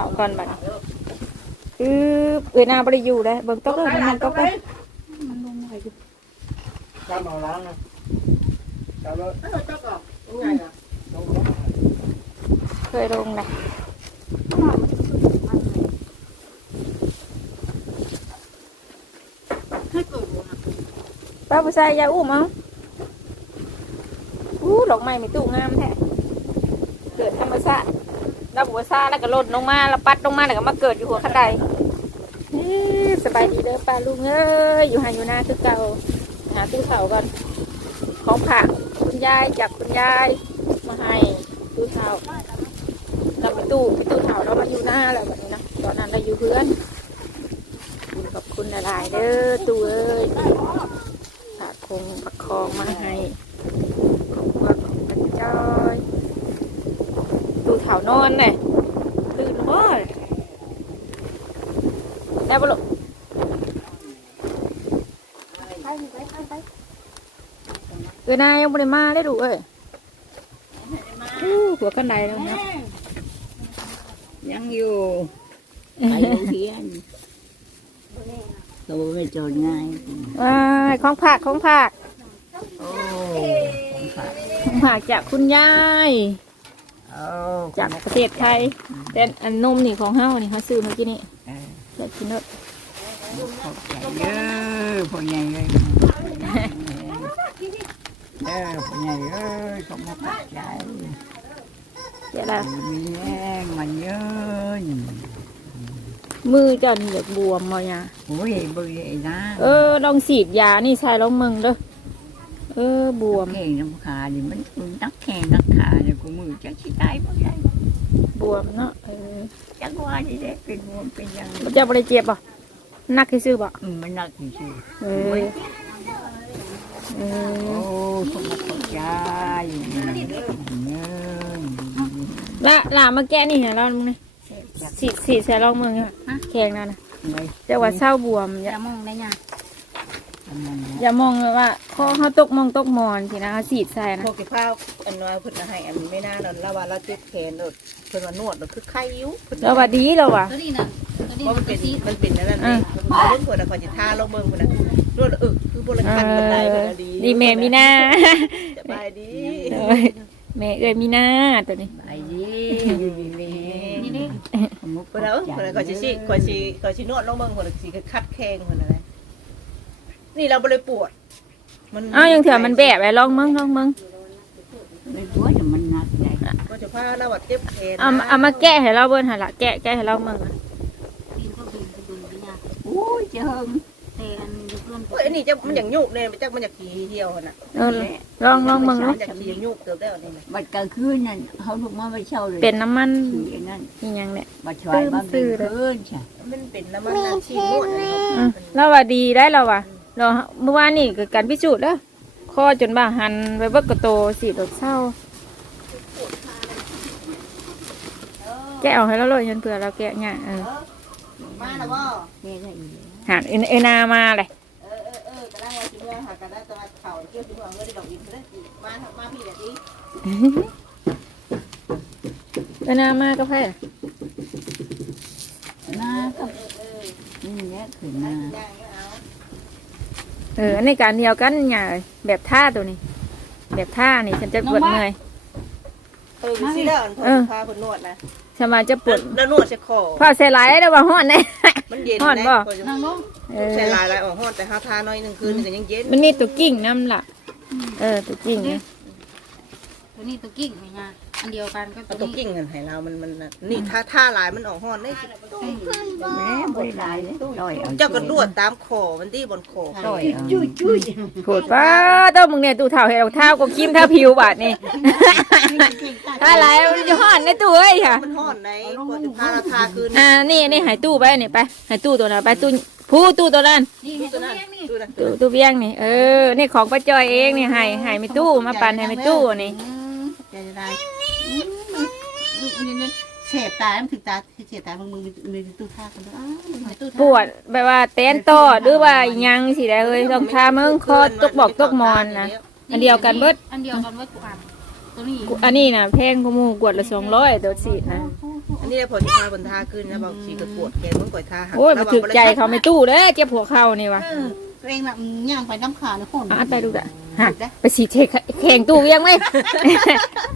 าวก่อนบัดนี้คือเอ้ยหน้าบ่ได้อยู่แล้วเบิ่งตกเลยมันตกเลยจำเอาล้างนะจำแล้วเคยลงเลยป้าผู้ชายอยาอุ้มเอาอู้ดอกไม้มีตู้งามแท้เกิดธรรมชาติ เราบัวซาแล้วก็หล่นลงมาแล้วปัดลงมาแล้วก็มาเกิดอยู่หัวขันไดสบายดีเด้อป้าลุงเอ้ยอยู่หาอยู่หน้าคือเก่าหาตู้เสาก่อนของผักคุณยายจับคุณยายมาให้ตู้เสาเราไปตู้ไปตู้เถาเรามาอยู่หน้าแล้วแบบนี้นะตอนนั้นเราอยู่เพื่อนขอบคุณหลายเด้อตู้เอ้ยฝากคงประคองมาให้ขอบคุณของกระจอยตู้ เถานอนเลยตื่นบ่อยได้ปะลูกเออนายยังไม่ได้มาได้ดูเอ้ยอู้หัวกันไดแล้วนะยังอยู่ไปโรงเรียนโตไม่จนง่ายว้ายของผักของผักโอ้ของผักจากคุณยายโอ้ จากประเทศไทยแต่อันนมนี่ของเฮานี่เขาซื้อเมื่อกี้นี่เอออยากกินเนอะขอบใจเยอะพ่อใหญ่เลยเด้อพ่อใหญ่เอ้ยขอบคุณขอบใจเดี๋ยวละมีแรงมันเยอะมือเจ้านี่อยากบวมมาเนี่ยโอ้ยเบื่อนะเออลองฉีดยานี่ใส่ลองมึงเด้อ เออบวมแข่งน้ำขาดิมันนักแข่งนักขาเนี่ยกูมือจะชิได้บ่ได้บวมเนาะเออจังว่าที่ได้เป็นวมเป็นยังเจ้าบริเจ็บป่ะนักที่ซื้อป่ะอืมมันนักจริงเออเอๆอโอ้ขอบคุณขอบใจเงินละหลามาแกะนี่เห็นแล้วมึงนี่ฉีดฉีดใส่ลองมึงใช่ไหมแข็งนั่นนะไม่แต่ว่าเศร้าบวมอย่าจะมองได้ยังทำมันนะ อย่ามองเลยว่าข้อเขาตกมองตกมอนสินะเขาฉีดใส่นะพวกที่ข้าวอันน้อยเพิ่นน่ะให้อันไม่น่านอนละว่าเราเจ็บแขนโดดเพิ่นว่านวดโดดคือไข้ยิ้วเพิ่นแล้วว่าดีแล้วว่ะตัวนี้น่ะตัวนี้เพราะมันตัเป็วนซีมันเป็นนั่นนั่นเองเอาเรื่องคนน่ะก่อนจะทาลงเบิ่งพุ่นน่ะนวดแล้วเออคือบริการบันไดเพิ่นน่ะดีดีแม่มีหน้าสบายดีเอ้ยแม่เอ้ยมีหน้าตัวนี้ไปดิอยู่ดีมีนี่ดิมุกเพิ่นเอาเพิ่นน่ะก่อนสิสิก่อนสิก่อนสินวดลงเบิ่งเพิ่นน่ะสิคัดแข้งเพิ่นน่ะนะ นี่เราบ่เลยปวด มันเอ้ายังเถื่อมันแบบไอ้ลองมึงลองมึงไม่ตัวจะมันหนักใจก็จะพาเราว่าเจ็บแขนเอามาเอามาแกะให้เราเบิ่นหั่นล่ะแกะแกะให้เรามึงอะปีนก็ปีนก็ปีนไปยังโอ้ยเจิงแต่อันอยู่เพื่อนเฮ้ยอันนี้จะมันอย่างยุกเนี่ยมันจะมันอยากขี่เที่ยวหั่นน่ะเออลองลองมึงมัเนาะนอยากขี่ยุกเกือบแล้วนี่นะบัดกลางคืนนั่นเขาลุกมาไปเช่าเลยเป็นน้ำมันคืออย่างนั้นอีหยังเนี่ย บัดชายบ้านเป็นคืนใช่มันเป็นน้ำมันน้ำชีนวดนะอืมเราว่าดีได้เราว่ะ เราเมื่อวานนี่คือการพิสูจน์แล้วข้อจนบ่าหันไปเบิกกระโตสีดอกเศร้าแกะเอาให้เราเลยฉันเผื่อเราแกะเนี่ยเออมาแล้วบ่แม่ก็อีกหาเอ็นเอนามาเลยเออเออเออกระด้างว่าสิเมื่อหากระด้างตัวเขาเกี่ยวสิเมื่อเมื่อได้ดอกอินเด้อมามาพี่เดี๋ยวนี้เอนามาก็แพ้หน้าก็นี่แหละคือหน้าย่างไม่เอา เอออันในการเดียวกันเนี่ยแบบท่าตัวนี้ แบบท่านี่ฉันจะปวดเมื่อยเออสิแล้วอันเออพาคนนวดนะฉันมาจะปวดแล้วนวดใส่คอพอใส่ไหลได้ว่าห้อนแน่มันเย็นฮ้อนบ่นั่งลงเออใส่ลายลายออกห้อนแต่ห้าทาน้อยหนึ่งคืนก็ยังเย็นมันนี่ตัวกิ่งน้ำล่ะเออตัวกิ่งเนี่ยตัวนี้ตัวกิ่งไงย อันเดียวกันก็เอาตัตัววนี้ กิ้งกันให้เรามันมันนี่ท่าท่าลายมันออกห้อนได้แม่บริได้เลยต่อยเอาเจ้าก็นวดตามคอมันที่บนคอต่อยเอาจุ้ยจุ้ยโหดป้าเต้ามึงเนี่ยตู้เท้าเห็นรองเท้าก็คิมเท้าผิวบาดนี่อะไรมันจะห่อนในตู้เอ้ยค่ะ มันห้อนในพอจะพาเราทาคืนอ่า นี่นี่หายตู้ไปนี่ไปหายตู้ตัวนั้นไปตู้ผู้ตู้ตัวนั้น นี่ตัตัววนั้นี้นนี่ตัวนั้นตู้ตู้เบี้ยงนี่ เออ นี่ของป้าจอยเองนี่ใหายหายไม่ตู้มาปั่นให้ไม่ตู้นี่ ใจจะได้นี่เสียบตามันถึงตาเสียบตามึงมึงมีตู้ท่ากันด้วยอ้าวตู้ท่าปวดแบบว่าเต้นต่อหรือว่าอิหยังสิได้เลยรองเท้ามึงคอตกบอกตกมอนนะอันเดียวกันเบิดอันเดียวกันเบิดกูอ่านตัวนี้กูอันนี้น่ะแพงกูมูกวดละสองร้อยตัวสีนะผู้ผู้อันนี้พอสิพาบนท่าขึ้นนะบอกสีกระปวดแกมึงก่อยท่าหักโอ้ยมาถึกใจเขาไม่ตู้เด้อเจ็บหัวเข่านี่วะ ตัวเองน่ะย่างไปน้ำขาเนี่ยคนอะไปดูด่ะฮะไปสีเทแข่งตู้เวียงไหม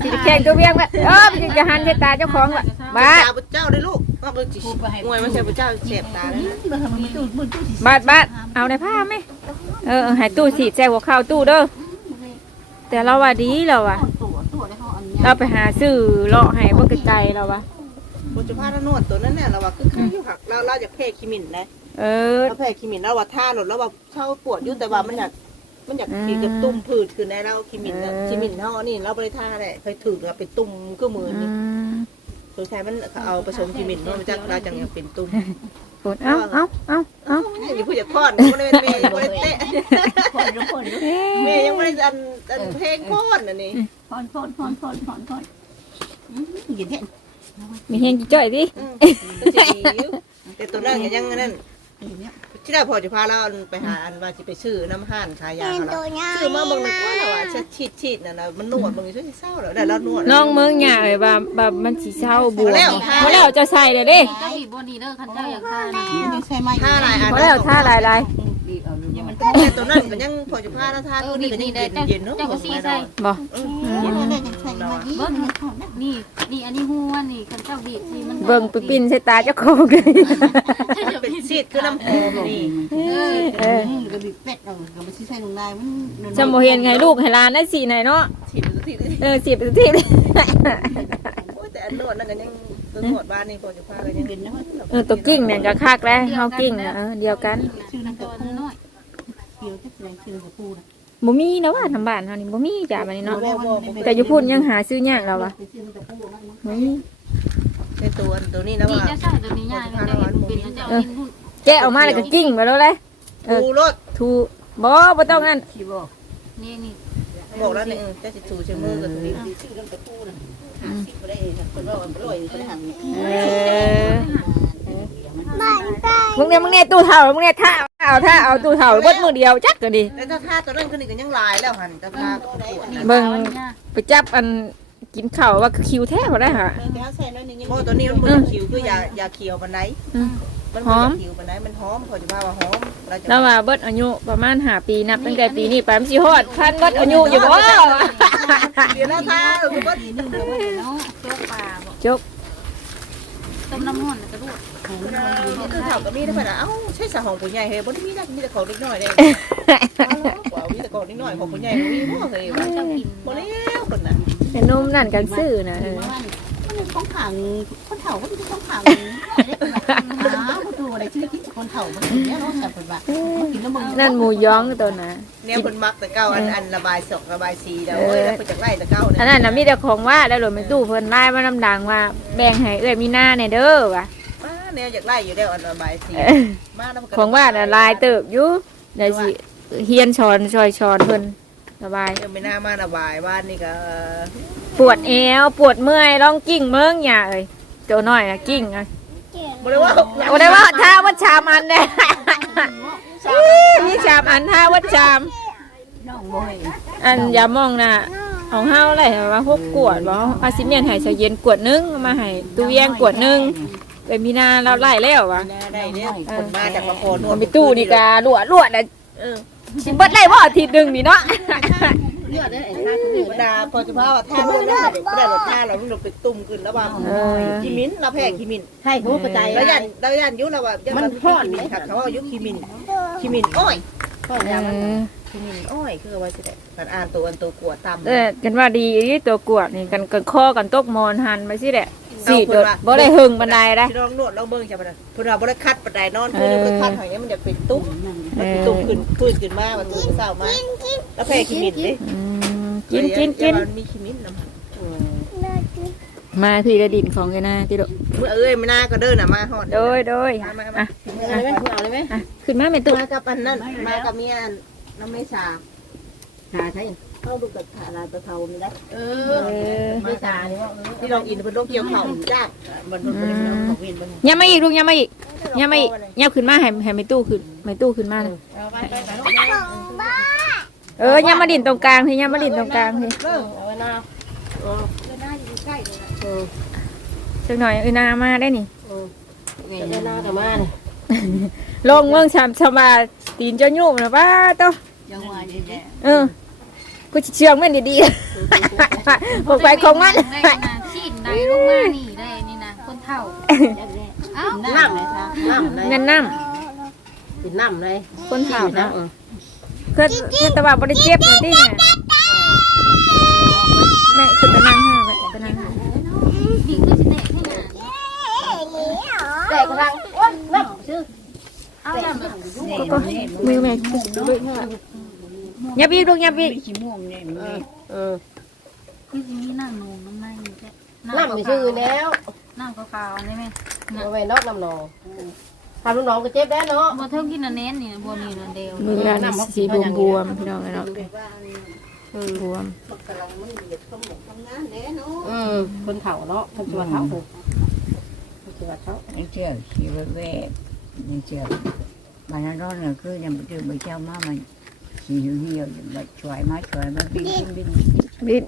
สีแข่งตู้เวียงไหมเออมันจะหันใส่ตาเจ้าของว่ะบ้าตาพระเจ้าได้ลูกก็เป็นจีงวยไม่ใช่พระเจ้าเสียบตาเลยนะเมื่อทำมันตู้มือตู้สีบาดบาดเอาในผ้าไหมเออให้ตู้สีแจหัวเข่าตู้เด้อแต่เราว่าดีเราว่ะตัวตัวได้เขาอันเราไปหาซื้อเลาะให้บ่กระใจเราว่ะบุจุภาพนวดตัวนั้นเนี่ยเราว่าคือข้าอยู่หักเราเราจะแพ้ขี้มินนะ เออ เราแพ้ขี้มินเราว่าท่าหลดเราว่าเช่าปวดอยู่แต่ว่ามันอยากมันอยากขี้กับตุ่มผืดคือในเราขี้มินขี้มินเท่านี่เราบริท่าแหละเคยถือเราเป็นตุ่มก็มืออืนี่มสงสัยมันเอาผสมขี้มินเนาะมันจะเราจังยังเป็นตุ่มปวดเอาเอาเอาเอาอย่าพูดอย่าพอนไม่ได้เมย์ยังไม่ได้เตะคนทุกคนเมย์ยังไม่ได้อันอันเพลงพอนอันนี้พอนพอนพอนพอนพอนพอนเห็นเห็นมีเฮงจ่อยดิจะดีอยู่แต่ตัวนั้นก็ยังนั่น ที่ได้พอจะพาเราไปหาอันว่าจะไปซื้อน้ำห่านขายยาเราซื้อมาบางนึกว่าเราอะฉีดฉีดน่ะนะมันนวดบางทีช่วยเศร้าแล้วได้แล้วนวดน้องเมืองหยาเลยว่าแบบมันสีเศร้าบวมพอแล้วพอแล้วจะใส่เลยเด้เจ้าอีบนี่เด้อคันเจ้าอยากทานนะไม่ใช่ไหมท่าอะไรอันพอแล้วท่าลายลายดีเอาลูกมันแต่ตัวนั้นก็ยังพอจะพาแล้วท่าตัวนี้ก็ยังเย็นเย็นเนาะบ่ไม่ได้ใช่ ไหมเบิ้งนี่ นี่อันนี้หัวนี่คันเจ้าบีบสิมันเบิ่งไปปิ้นใส่ตาเจ้าของเลย เป็นฉีดคือน้ำหอมนี่เออก็ดิเป็ดเราก็ไม่ใช่ลงได้มันจะโมเห็นไงลูกให้หลานได้สีไหนเนาะฉีดทุกทีเลยเออสีไปทุกที่เลยโอ้ยแต่อันนวดนั่นก็ยังตัวนวดบ้านนี่พอจะพาก็ยังเป็นนะเออตัวกิ้งเนี่ยก็คักแล้วเฮากิ้งเนี่ยเออเดียวกัน ชื่อนักตัวพูน้อยเกี่ยวกับแรงชื่อกับพูนะ บ่มีนะว่าทำบ้านเฮานี่บ่มีจ้าบัดนี้เนาะแต่อยู่พูดยังหาซื้อยากแล้ววะชื่อกับพูนะบ่มีในตัวตัวนี้นะนี่ว่าจะใส่ตัวนี้ง่ายมันจะเห็นเป็นเจ้าหินหุ่นแกะออกมาแล้วก็กิ้งไปแล้วเลยดูรถทูบ่บ่ต้องนั่นที่บอกนี่นี่บอกแล้วนี่เออจะจิถูเชื่อมือกับตัวนี้ชื่อกับพูนะไม่ได้คนว่ามันลอยไม่ได้หันเออ มึงเนี่ยมึงเนี่ยตู้เฒ่ามึงเนี่ยท่าเอาท่าเอาตู้เฒ่าเบิดมือเดียวจักก็ดีแล้วถ้าท่าตัวนั้นคนนี้ก็ยังลายแล้วหันจะพาปวดเบิ่งไปจับอันกินข้าวว่าคือคิวแท้บ่ได้ค่ะแก้วใส่น้อยนึงยังโอ้ตัวนี้มันเหมือนคิวคือยายาเขียวปันไหนอืมมันเหมือนคิวปันไหนมันหอมพอจะพาว่าหอมเราจะแล้วว่าเบิดอายุประมาณ5ปีนับตั้งแต่ปีนี้ไปมันสิฮอดพันเบิดอายุอยู่บ่เดี๋ยวเราท่าเราก็ดีนึงเดี๋ยวว่าเนาะโจ๊กปลาบอกจก ต้มน้ำมันกระดูกคือเถ่าก็มีได้ปะนะเอ้าใช่สาของผู้ใหญ่เฮ้ยบนมีนะมีแต่ของเล็กน้อยได้ว้าวมีแต่ของเล็กน้อยของผู้ใหญ่มีบ่เฮ้ยเจ้ากินบ่แล้วคนน่ะแต่นมนั่นกันซื้อนะเออมันของขังคนเฒ่าก็ที่ของขังหาผู้ดู อะไรชื่อคนเฒ่ามันเนี้ยเนาะแบบแบบกินแล้วมึงนั่นหมูย้องตัวนะเนี่ยคนมักแต่เก้าอันอันระบายสกระบายสีแล้วเอ้ยแล้วไปจากไร่แต่เก้าอันเนี่ยนั้นน่ะมีแต่ของว่าแล้วหล่นไปตู้เพิ่นไล่มาน้ำดังว่าแบ่งให้เอ้ยมีหน้าในเด้อว่ะมาเนี่ยจากไร่อยู่แล้วอันระบายสีมาแล้วของว่าน่ะลายเติบอยู่เดี๋ยวสิเฮียนชอนชอยชอนเพิ่นสบายยังไม่น่ามาระบายบ้านนี่ก็ปวดเอวปวดเมื่อยลองกิ้งเมืองอย่าเอ้ยตัวน้อยนะกิ้งอะ บ่ได้ว่าโอ้ได้ว่าท่าวัดชามอันเด้มีชามอันท่าวัดชามน้องบ่อยอันอย่ามองน่ะของเฮาอะไรว่าพวกกวดบ่อาซิเมียนให้ใส่เย็นกวดหนึงเอามาให้ตู้เวียงกวดหนึงเอ้ยมีนาเราไล่แล้ววะได้เนี่ยคนมาจากละครมันมีตู้ดีกาลวดลวดน่ะเออสิเบิดไล่บ่อาทิตย์หนึงนี่เนาะเลือดได้ไอ้ธรรมดาพอจะพาว่าท่าไม่ได้ได้รถท่าเราเราไปตุ่มขึ้นแล้วว่าขีมินเราแพ้ขีมินให้เขากระจายเรายันเรายันยุ่เราว่ามันพอดนี่ค่ะเขาว่ายุขีมินขีมินอ้อยเออขีมินอ้อยคือว่าสิได้มันอ่านตัวอันตัวกลัวต่ำเออกันว่าดีอีตัวกวดนี่กันกันคอกันตกมอนหันไปสิแหละสี่เอาเพิ่ตัวนบ่ได้หึงบันไดได้ที่ลองนวดลองเบิ่งใช่ปะนะเพิ่นว่าบ่ได้คัดปานใดนอนคือบ่ได้คัดหอยนี้มันจะเป็นตุ้มมันเป็นตุ้มขึ้นพื้นขึ้นมามันตุ้มเศร้ามากแล้วแพ้ขีมินด้อืม กินกินกินมีขีมินนำมาพี่ระดินของกันนะติโดเมื่อเอ้ยไม่น่าก็เดินน่ะมาฮอดโดยโดยมามาอะมาเอาเลยไหมเอาเลยไหมอะขึ้นมาแม่ตุ๊กมากับอันนั้นมากับเมียน้ำเมษาหาใช่เข้าดูกับฐานาตะเทาไม่ได้เอเออไม่ตาเนี่ยว่าที่ลองอินเพิ่นลงเกี่ยวเข่าจ้ามันมันเป็นของวินมันยังไม่อีกลุงยังไม่อีกยังไม่อีกยังขึ้นมาให้ให้แม่ตู้ขึ้นแม่ตู้ขึ้นมาน่ะ เออยังมาดินตรงกลางพี่ยังมาดินตรงกลางพี่เอาไว้หน้าจักหน่อยเอ้ยนามาได้นี่จะได้หน้ากับมาเนี่ยลงเมืองชามชาวบาตีนเจ้ายุ่มนะป้าโตจังหวะนี้แหละเออกูจะเชื่องแม่นดีๆบอกไปของมันได้นะชีดได้ลงมานี่ได้นี่นะคนเฒ่าเอ้าน้ำเลยค่ะน้ำเลยเงินน้กินน้ำเลยำคนเฒ่านะ เพื่อเพื่อตะว่าบริเจ็บนะที่เนี่ยแม่คือตะนั่งห้าไว้ตนั่งห้าดีก็สิแตกให้น่ะแตกำลังว้าน้ำชื่อเอาล่ะแบบนี่ก็มือแม่คือด้วยเท่าไหร่ยับอีกลูกยับอีกมีขี้ม่วงนี่มีเออคือสิมีน้ำนมน้ำในนี่แหละน้ำมีชื่อแล้วน้ำขาวๆได้ไหมเอาไว้นอกน้ำนอง ทำลูกน้องก็เจ็บแล้วเนาะบ่เท่ากินอันแน่นนี่นะบ่มีนั่นเดียวมือละสีบวมบวมๆพี่น้องเนาะบวมอืมคนเฒ่าเนาะคนจัวเฒ่าคนจัวเฒ่านี่เชื่อขี้แว่นี่เชื่อบ้านนั้นร้อนเลยคือยังไปเจอไปเจ้ามามันขี้เหี่ยวๆแบบช่วยมาช่วยมาบินบินบิด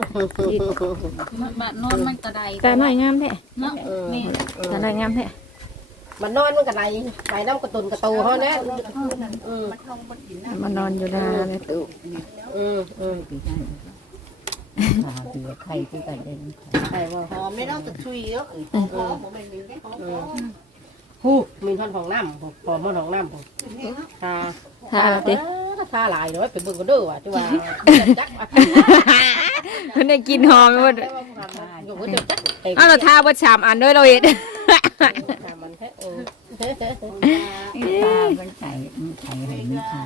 มันบาดนอนมันกระไดตาหน่อยงามแท้เนาะแม่ตาหน่อยงามแท้ มันนอนมันกระไรไปน้ำกระตุนกระตูเขาเนี่ยอืมมันนอนอยู่นาในตู้อืมอืมปีนั้นขาเบียไข่ที่กันเด่นใช่ว่าหอมไม่ต้องจะชุยเยอะฮู้มีท่อนของน้ำผมพอมันของน้ำผมทาทาติทาหลายเลยไปเบิ่งก็เด้อว่ะที่ว่าจักอะเพิ่นได้กินหอมหมดอยู่ก็จะจักอ้าวเราทาบ่ชามอันด้วยเราเฮ็ด มันแท้เออตามันใส่มันใส่ให้มันตา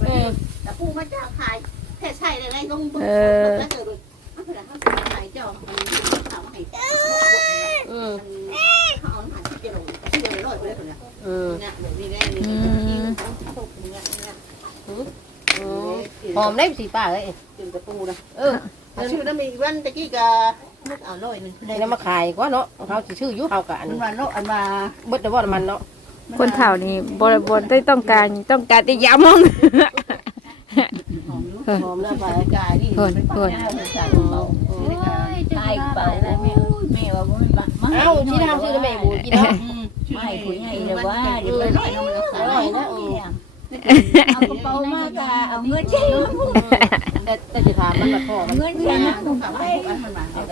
เออแต่ผู้มาเจ้าขายแค่ใช่อะไรลงเออแล้วเจอเขาขายเจ้าเขาให้อืมเขาเอาหาที่เดียวที่เดียวเลยไปเลยคนเนี้ยอืมเนี่ยนี่แน่นี่อืมหอมได้สิป้าเอ้ยจึงกระปูนะเออชื่อนั้นมีวันตะกี้ก็ เอาเลยนึงได้นำมาขายกว่าเนาะเขาสิชื่ออยู่เฮากันมันว่าโลอันว่าเบิดแต่ว่ามันเนาะคนเฒ่านี่บ่บ่ได้ต้องการต้องการแต่ยามอง หอมนะป้ากายนี่เพิ่นเพิ่นใช่เปล่าแม่แม่ว่ามันบักมาเอ้าที่ทำชื่อแม่บูกินเนาะไม่คุยให้เลยว่าเดี๋ยวไปหน่อยน้องมันอร่อยนะเออเอากระเป๋ามากะเอาเงินใช้ แต่แต่สิถามมันมาขอมันเงินใช้ต้องถามว่าอันมันมาเอา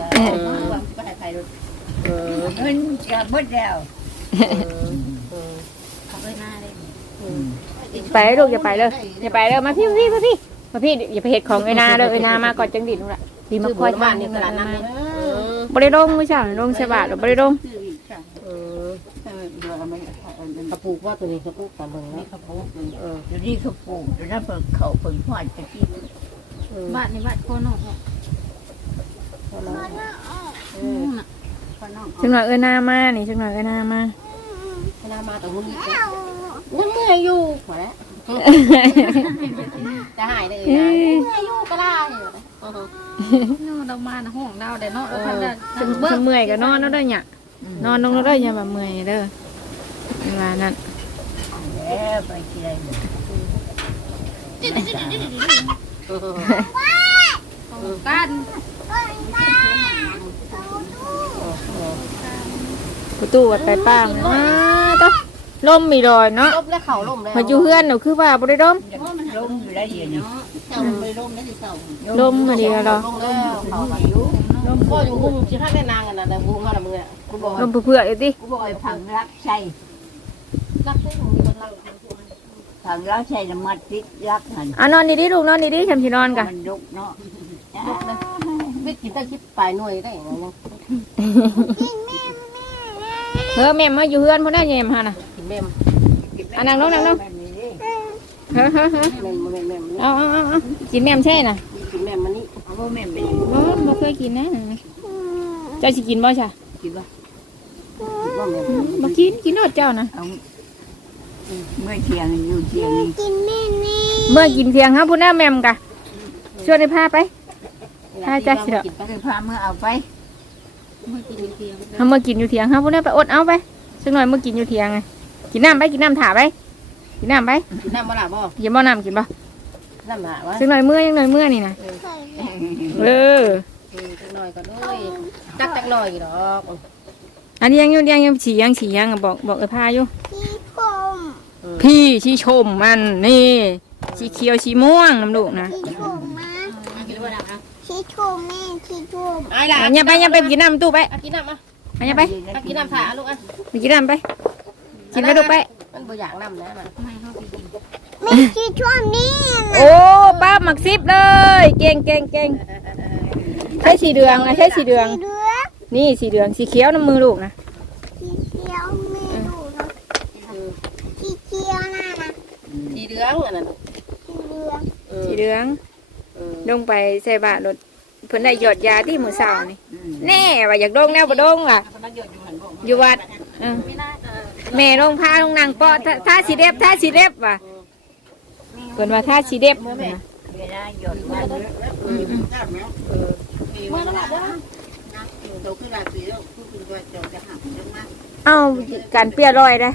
ก็ได้ใครดูเออเงินจะเบิดแล้วเออเขาไปหน้าเลยไปลูกอย่าไปเลยอย่าไปเลยมาพี่มาพี่มาพี่มาพี่อย่าไปเฮ็ดของไอ้นาเด้อไอ้นามาก่อนจังดิลูกละดีมาก่อคอยบ้าทานนี่ตลาดนั้นั้นนเออบ่ได้ลงมื้อเช้านี่ลงใช่บาทหรือบ่ได้ลงเออเขาปลูกว่าตัวนี้เขาปลูกตามเบิ่งนี่เนาะปูกเอออยู่นี่เขาปลูกอยู่นั่นเพิ่งเขาเพิ่งพอดตะกี้ เออบ้านในบ้านโคนอกเออนู่นน่ะจังหน่อยเอ้ยนามานี่จังหน่อยเอ้ยนามาคณะมาแต่หุ่นยังเมื่อยอยู่หัวแล้วจะหายเลยนะเมื่อยอยู่ก็ได้นู่นเรามาน่ะห้องดาวแต่เนาะเราพันได้จะจะเมื่อยก็นอนแล้วเด้อเนี่ยนอนลงแล้วเด้ออย่าแบบเมื่อยเด้อเวลานั้นแล้วไปที่ไร กันประตูวัดไปป้างมาต้อลมมีรอยเนาะลมแล้วเข่าลมแล้วมาอยู่เฮือนหนูคือว่าบ่ได้ลมลงอยู่แล้วเดี๋ยวนี้เจ้าไม่ร่มได้ที่เจ้าลมมาเดียวเหรอลมแล้วเข่าอยู่ลมก็อยู่หุ้มชิทักได้นางกันนะแต่หุ้มมาละมือคุณบอกลมเพื่อๆอยู่ติกูบอกไอ้ผังรักใช่รักได้หนูมีคนรัก ผังรักใช่น้ำมันติดรักหันอะนอนดีๆลูกนอนดีๆฉันสินอนกะมันลุกเนาะไม่กินแต่คิดปลายหน่วยได้ยังไงเฮ้อแม่มาอยู่เฮือนพุ่นได้แยมหั่นน่ะกินแม่มอะนั่งลงนั่งลงเฮ้อเฮ้อเฮ้อแม่มแม่มแม่มเอาเอาเอาเอากินแม่มใช่น่ะกินแม่มมันนี่เอาพ่อแม่เป็นบ่บ่เคยกินนะเจ้าสิกินบ่จ้ะคิดว่าว่าแม่มบ่กินกินโดดเจ้านะเอา เมื่อเที่ยงอยู่เที่ยงเมื่อกินเพียงครับพุ่นน่ะแม่มกะชวนให้พาไปคือพาเมื่อเอาไปเมื่อกินอยู่เทียงเฮามากินอยู่เถียงครับพุ่นน่ะไปอดเอาไปสักหน่อยมากินอยู่เถียงไงกินน้ำไปกินน้ำถาไปกินน้ำไปกินน้ำมาละบ่กินบ่น้ำกินบ่น้ำหนาวะสักหน่อยเมื่อยังหน่อยเมื่อนี่นะเออจักหน่อยก็ด้วยจักจักหน่อยดอกอันนี้ยังอยู่ยังยังสียังสียังอะบอกบอกเออพาอยู่พี่ชม พี่ชีชมมันนี่สีเขียวสีม่วงน้ำลูกนะพี่ชมมาพี่ชมแม่พี่ชมไอ้ล่ะเอาอย่าไปอย่าไปกินน้ำตู้ไปอากินน้ำมาเอาอย่าไปอากินน้ำถ่าลูกอะไปกินน้ำไป กินไปลูกไป มันบ่อยากน้ำนะมันแม่พี่ชมนี่โอ้ป้าหมักซิบเลย เก่งเก่งเก่งใช้สีเหลืองนะใช้สีเหลือง เลือนี่สีเหลืองสีเขียวน้ำมือลูกนะพี่เขียวแม่ดูนะพี่เขียวน่ะนะ สีเหลืองอันนั้นพี่เหลืองสีเหลืองลงไปใส่บาตรรถเพิ่นได้หยอดยาที่มือเสานี่แน่ว่าอยากดงแนวบ่ดงว่ะอยู่วัดเออแม่ลงพาลงนางเปาะท่าท่าสีเด็บท่าสีเด็บว่ะเพิ่นว่าท่าสีเด็บนะเวลาหยดมาเยอะอืมอืมเมื่อไหร่นะโตขึ้นมาปีแล้วพูดถึงว่าจะจะหักเยอะมาก เอ้าการเปียรอยได้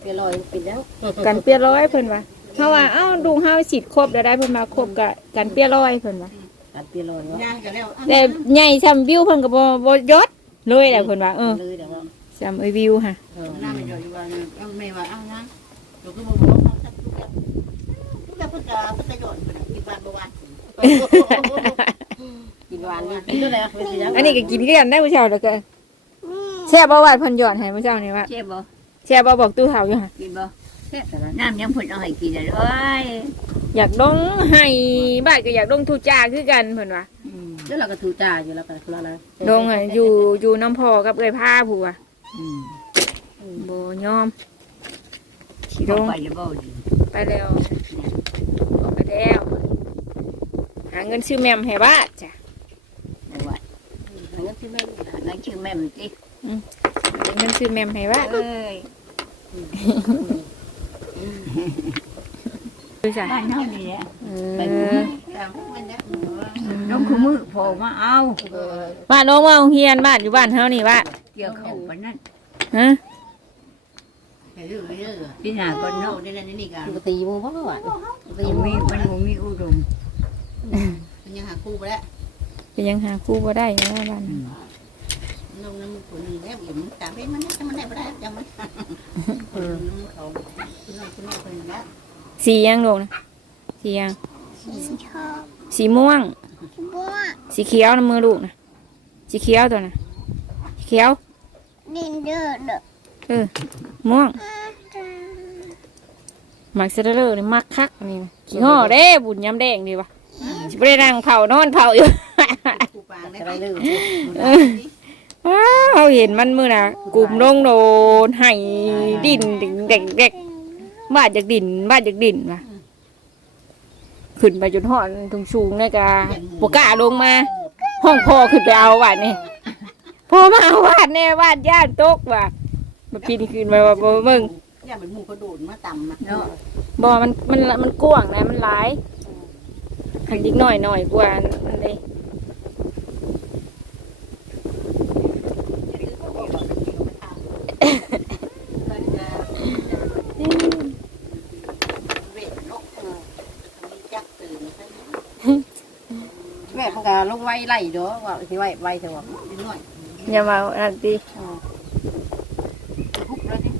เปลี่ยนลอยปิดแล้วการเปียรอยเพิ่นว่าเฮาว่าเอ้าดูเฮาสิครบแล้วได้เพิ่นมาครบกับการเปียรอยเพิ่นว่าการเปลี่ยนลอยเนาะย่างกันแล้วแต่ใหญ่ซ้ำวิวเพิ่นก็บ่บ่ยศเลยแหละเพิ่นว่าเออเลยเดี๋ยวว่าซ้ำไอ้วิวค่ะเออหน้าไม่ยออยู่ว่าเอาแม่ว่าเอานะเดี๋ยวก็บอกว่าเขาจะทุกอย่างทุกอย่างเพื่อเพื่อหยอดกินบ้านบ้านกินหวานนี่กินด้วยแล้วเป็นยังอันนี้ก็กินเกลี้ยงได้มื้อเช้าแล้วก็แซ่บบ่ว่าเพิ่นหยอดให้มื้อเช้านี่ว่า เจ็บบ่แซ่บบ่บอกตู้เฒ่าอยู่ค่ะกินบ่น้ำยังพุ่นเอาให้กินเลยอยากดงให้บ้านก็อยากดงทุจ้าคือกันเพิ่นว่าแล้วเราก็ถูจ่าอยู่แล้วกันมานะดงอะอยู่อยู่น้ำพอกับเอ้ยผ้าผู้ว่าบ่ยอมสิดงไปเลยบ่ดีไปแล้วออกไปแล้วหาเงินซื้อแมมให้บ้านจ้ะในวัดงั้นที่แม่นั่นชื่อแม่มติหาเงินซื้อแมมให้บ้าน เอ้ย ดูจ้ะบ้านเฮานี่แหละเอไปอน้องขมือโผล่มาเอาบ้านน้องว่าโรงเฮียนบ้านอยู่บ้านเฮานี่ว่าเกี่ยวเขาปานนั้นฮะไปเรื่อยเรื่อยที่หน้าก็โน่เนาะนี่นั่นนี่กันปกติมึงพ่อหวานปกติมันมึมีงมันบ่มีอุดมมันยังหาคู่ไปแล้วก็ยังหาคู่บ่ได้อยู่นะบ้าน น้องน้ำคนนี้แล้วอย่ามันตามไปมันจะมันได้ไม่ได้ยังมันเขาคุณน้องคุณแม่คนนี้แล้วสียังลงนะสียังพี่ชอบสีม่วงบัวสีเขียวน้ำมือลูกนะสีเขียวตัวน่ะสีเขียวดินเดือดเออม่วงมักเซเลอร์นี่มักคักอันนี่นะขี้ห่อเด้บุญยำแดงดีวะสิบ่ได้นั่งเผานอนเผาอยู่คู่ปางได้จะไปได้เลลืยมว้าว เขาเห็นมันมือนะกลุ่มลงโดนไห้ดินดึงเด็กเด็กบ้านจากดินบ้านจากดินวะขึ้นไปจนหอดถึงสูงเลยกะบกล้าลงมา ห้องพ่อขึ้นไปเอาวาดนี่พ่อมาเอาวาดแน่วาดย่านตกว่ะมาปีนขึ้นไปว่าบ่เบิ่งย่าเหมือนหมูกระโดดมาต่ำมาเนาะบ่มันมันมันกว้างนะมันหลายหันอีกหน่อยหน่อยกว่าอัน นี้เวทนกมีจักตื่นแม่พงกาลงไว้ไล่เด้อว่าที่ไว้ไว้เถอะว่านิดหน่อยอย่ามาอันตีฮุบแล้วนี่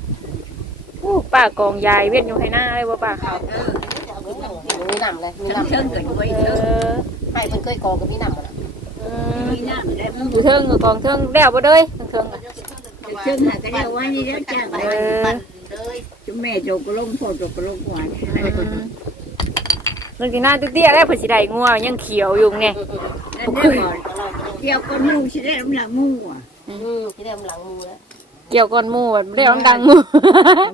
อู้ป้ากองยายเวียนอยู่ให้หน้าเลยว่าป้าเขาเออจะเอาไปนั่งมีน้ำเลยมีทั้งน้ำเชิงเกิดไว้เอเชิงอให้มันเคยกองกับมีน้ำมันอืมมีน้ำได้มันอยู่เทิงอยู่กองเทิงแล้วบ่เด้ยเทิงๆอะ เชิงหาก็ได้ว่านี่แล้วจ้าไปปั่นเลยจุแม่โจกลงพ่อโจกลงหวานมันสิหน้าเตี้ยๆแล้วเพิ่นสิได้งัวยังเขียวอยู่ไงนั่นได้ก่อนเกี่ยวกับมูสิได้ลำละมูอะอืมที่ได้หลังมูแล้วเกี่ยวก้อนหมู่แบบได้ดังหมู่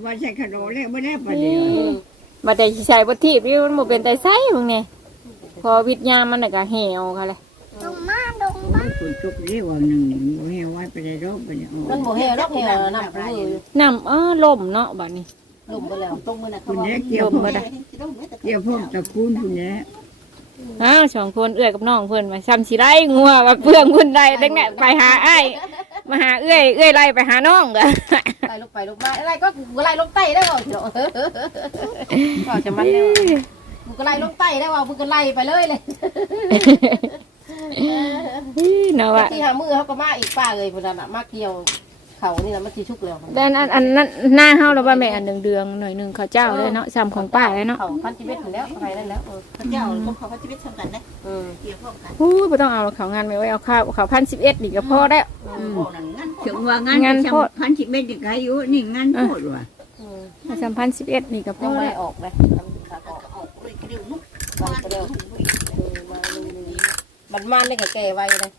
ว่าใช้ขนมแล้วไม่ได้ประเดี๋ยวมาแต่สิใช้บ่ทีบนี่มันบ่เป็นไตไสมึงนี่พอวิทยามมันน่ะก็เหี่ยวค่ะเลย ลงมาลง โอ้ยฝ นตกเรียกว่าหนึ่งโอ้ยไว้ไปได้รบไปเนี่ยมันบ่แห้งแล้วแห้งน้ำมือน้ำเออล่มเนาะบัดนี้ลมไปแล้วตรงมือนะคุณแม่เกี่ยวลมบ่ได้เกี่ยวพวกตะกูลคุณแม่อ้าวสองคนเอื้อยกับน้องเพิ่นมาซ้ำสิได้งัวว่าเพื่องเพิ่นได้ตั้งแต่ไปหาอ้ายมาหาเอื้อยเอื้อยไล่ไปหาน้องก็ไล่ลงไปลงมาอะไรก็กูไล่ลงใต้ได้ก่อนเฉยก็จะมันแล้วมึงก็ไล่ลงใต้ได้ว่ามึงก็ไล่ไปเลยเลยอี เนาะว่ะที่หามือเขาก็มาอีกป้าเลยเวลาน่ะมาเกี่ยวเขานี่นะมันสีชุกแล้วด้านอันอันนั้นหน้าเฮาแล้วว่าแม่อันเดืองๆหน่อยหนึงเขาเจ้าเลยเนาะซ้ำของป้าเลยเนาะเขาพันชีวิตอยู่แล้วไปได้แล้วเออพระเจ้าพวกเขาพระชีวิตทำกันนะเออเกี่ยวข้องกันอู้ยบ่ต้องเอาเขางานไม่ไว้เอาข้าวเขาพันสิบเอ็ดนี่ก็พอแล้ถึงว่างานงานประโพดจำพันสิบเอ็ดอีกอายุนี่งานโพดว่ะเอาสามพันสิบเอ็ดนี่ก็พยัองไม่แล้วออกเลยทำขาออกออกเลยเร็วนุ๊กมันก็เร็ว มันมันได้กับแกไว้เลย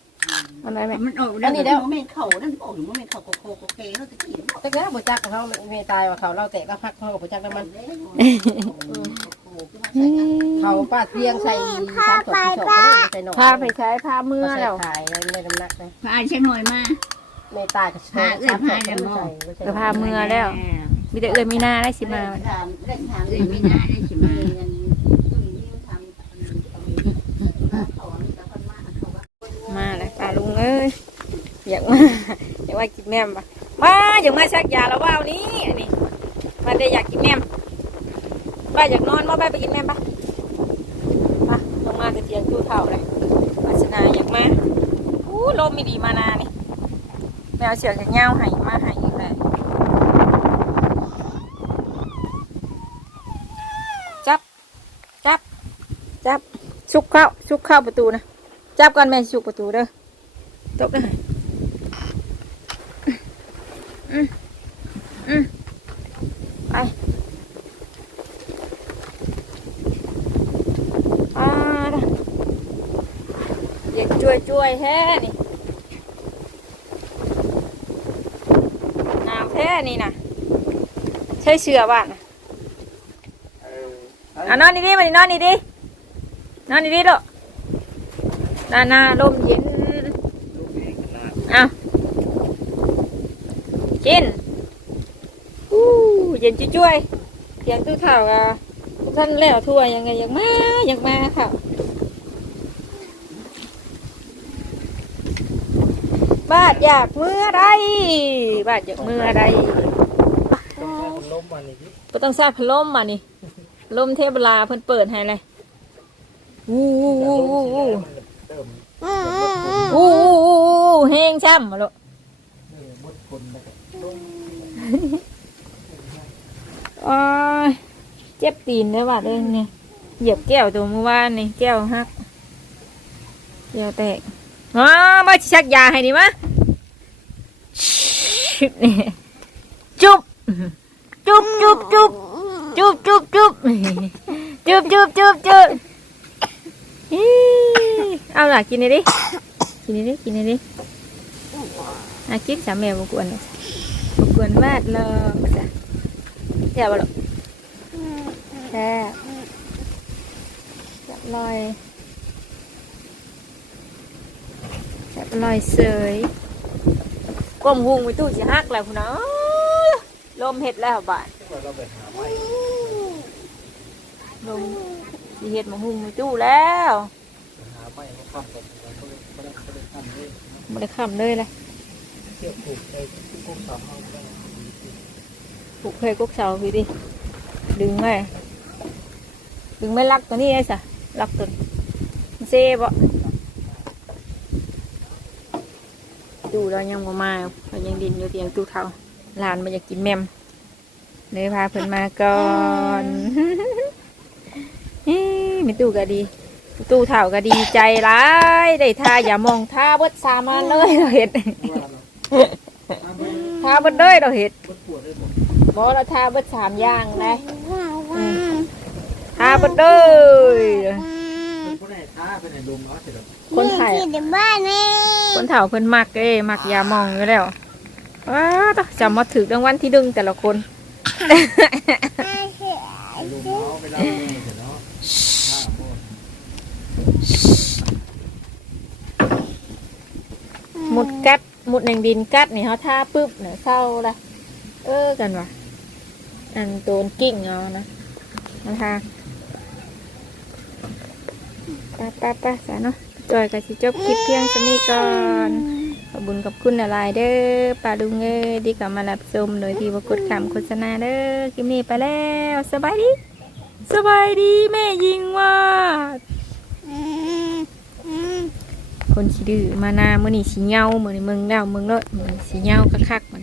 เอาได้ไหมมันออกอันนี้แล้วโมเมนต์เขานั่นบอกอยู่โมเมนต์เขาโคโคโคเคเขาตะกี้บอกแต่แล้วบุจักเขาเมตายว่าเขาเราแตะก็พักเขากับบุจักน้ำมันเขาป้าเตียงใส่สามศพที่ศพก็ได้ใส่หน่อยพาไปใช้พาเมื่อแล้วขายในน้ำหนักเลยพาฉันหน่อยมาเมตายกับสามศพก็ใส่ก็พาเมื่อแล้ว มีแต่เอื้อมีหน้าได้สิมาถามได้ถามเอ้ยไม่น่าได้สิมามาแล้วป้าลุง เอ้ยอยากมาอยากมากินแหนมปะมาอยากมาชักยาแล้วว่าวนี้อันนี้มาได้อยากกินแหนมป้าอยากนอนมาไปไปกินแหนมปะมาลงมาแต่เตียงตู้เท่าเลยวาสนาอยากมาอู้ลมไม่ดีมานานี่แมวเชือกจากเงาหายมาหายอีกเลยจับจับจับชุกเข้าชุกเข้าประตูนะจับก่อนแม่ชุกประตูเด้อ ตกได้อืมอืมไปอ่าเด้ออยากช่วยช่วยๆแท้นี่หนาวแท้นี่นะใช่เชือบ้านนะเอออะนอนดีๆมาดินอนดีๆนอนดีๆลูกนานาลมเย็น ลูกเองกันนะ เอากินอู้เย็นจุ้ยๆเสียงตู้เถ่าอะทุกท่านแล้วทั่วยังไงยังมายังมาค่ะบาดอยากมืออะไรบาดอยากมืออะไรต้องให้คนล้มมานี่ดิก็ต้องทราบพัดลมมานี่ลมเทพลาเพิ่นเปิดให้เลยวู้วู้วู้วู้วู้เู่เฮงช้ำมาลูกเออมดคนแล้วก็ล้มอ้ยเจ็บตีนเลยว่ะเรื่องเนี่ยเหยียบแก้วตัวเมื่อวานนี่แก้วหักแก้วแตกอ๋อมาชักยาให้ดิมะจุ๊บจุ๊บจุ๊บจุ๊บจุ๊บจุ๊บจุ๊บจุ๊บจุ๊บจุบจุบเอาล่ะกินเลยดิ กินเลยดิกินเลยดิอากินสามแม่บกวนบกวนวาดเลยจ้ะแซ่บบ่ลูกแซ่บแซ่บอร่อยแซ่บอร่อยเสยก้มหุงไปตู้สิฮักแล้วคุณเนาะลมเห็ดแล้วบาดว่าเราไปหาไม้ลมสิเห็ดมาหุงไปตู้แล้วหาไม้มาค้ำกันเราก็เลยไม่ได้ไม่ได้ทำ เลยมันได้คำเลยเลยเที่ยวผูกในกุ้งสามห้องได้ปลุกเพยกุกเสาพี่ดิ ดึงไว้ดึงไม่ลักตัวนี้ไอ้สะลักตัวนี้มันเซ่บ่ดูเรายังบ่มาเรายังดินอยู่เตียงตู้เท่าหลานมันอยากกินแมมเลยพาเพิ่นมาก่อนเฮ้ยไม่ตู้ก็ดี ตู้เท่าก็ดีใจร้ายได้ทาอย่ามองท่าเบิดสามันเลยเราเห็ดว่าเราทำให้ทาเบิดเลยเราเห็ดปวดปวดได้หมดหมอเราทาเบิดสามอย่างเลยว้าวว้าวทาเบิดเลยเป็นผู้ใดท้าเป็นไอ้ลมเนาะเสร็จแล้วคนไทยที่ในบ้านแม่คนเฒ่าเพิ่นมักเอ้มักยามองอยู่แล้วว้าตะจำมาถึกรางวัลที่ดึงแต่ละคน แม่เสีย ไอ้ลมเนาะไปเล่าเลยเสร็จแล้วท้าโมด ห มุดกัดหมุดแหน่งดินกัดนี่เขาท่าปึ๊บเนี่ยเศร้าละเออกันวะอันโดนกิ่งเอานะมาทาไปไปไปสาเนาะจอยกับสิจบคลิปเพียงสนี้ก่อนขอบุญกับคุณอะไรเด้อป้าลุงเอ้ยที่กลับมารับชมโดยที่ว่ากดคำโฆษณาเด้อคลิปนี้ไปแล้วสบายดีสบายดีแม่ยิงว่า คนชิดื้อมาหน้ามื่อนี้ชิเงาเหมือนี้มึงแล้วมึงเลิศมื้อนี้สิเงาคักๆมัน